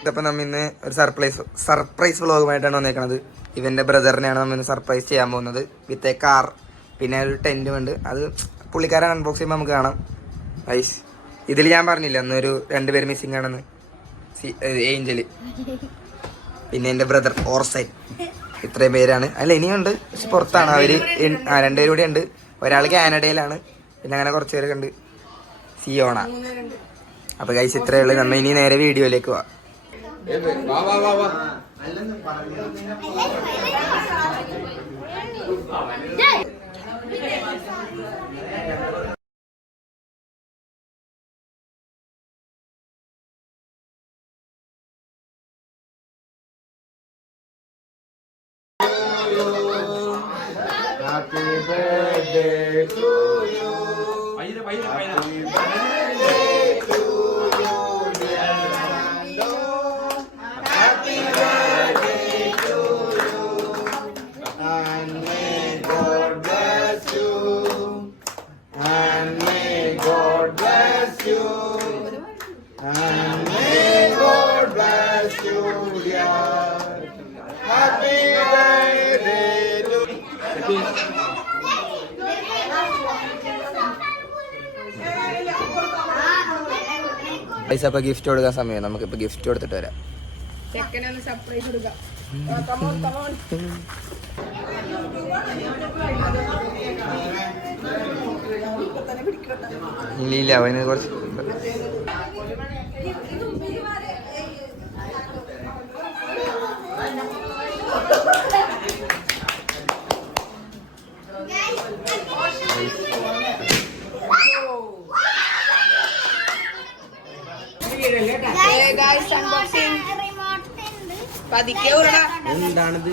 ഇതപ്പം നമ്മ ഇന്ന് ഒരു സർപ്രൈസ് വ്ളോഗുമായിട്ടാണ് വന്നേക്കണത്. ഇവന്റെ ബ്രദറിനെയാണ് നമ്മ ഇന്ന് സർപ്രൈസ് ചെയ്യാൻ പോകുന്നത് വിത്ത് എ കാർ. പിന്നെ ഒരു ടെന്റും ഉണ്ട്. അത് പുള്ളിക്കാരൻ അൺബോക്സ് ചെയ്യുമ്പോൾ നമുക്ക് കാണാം. ഗൈസ് ഇതിൽ ഞാൻ പറഞ്ഞില്ല അന്നൊരു 2 പേര് മിസ്സിംഗ് ആണെന്ന്. ഏഞ്ചല്, പിന്നെ എൻ്റെ ബ്രദർ ഓർസൈൻ. ഇത്രയും പേരാണ്. അല്ല ഇനിയുണ്ട്, പക്ഷെ പുറത്താണ് അവര്. 2 പേരും കൂടെ ഉണ്ട്. ഒരാൾ കാനഡയിലാണ്, പിന്നെ അങ്ങനെ കുറച്ച് പേരൊക്കെ ഉണ്ട്. സിയോണ. അപ്പൊ ഗൈസ് ഇത്രയേ ഉള്ളൂ. നമ്മ ഇനി നേരെ വീഡിയോയിലേക്ക് പോവാം. Happy birthday to you. Happy birthday to you, dear Nando. Happy birthday to you. And may God bless you. And may God bless you. And may God bless you, dear. Happy birthday to you. പൈസ അപ്പൊ gift കൊടുക്കാൻ സമയം. നമുക്കിപ്പോ gift കൊടുത്തിട്ട് വരാം. ഇല്ല അവന് കുറച്ച് എന്താണിത്?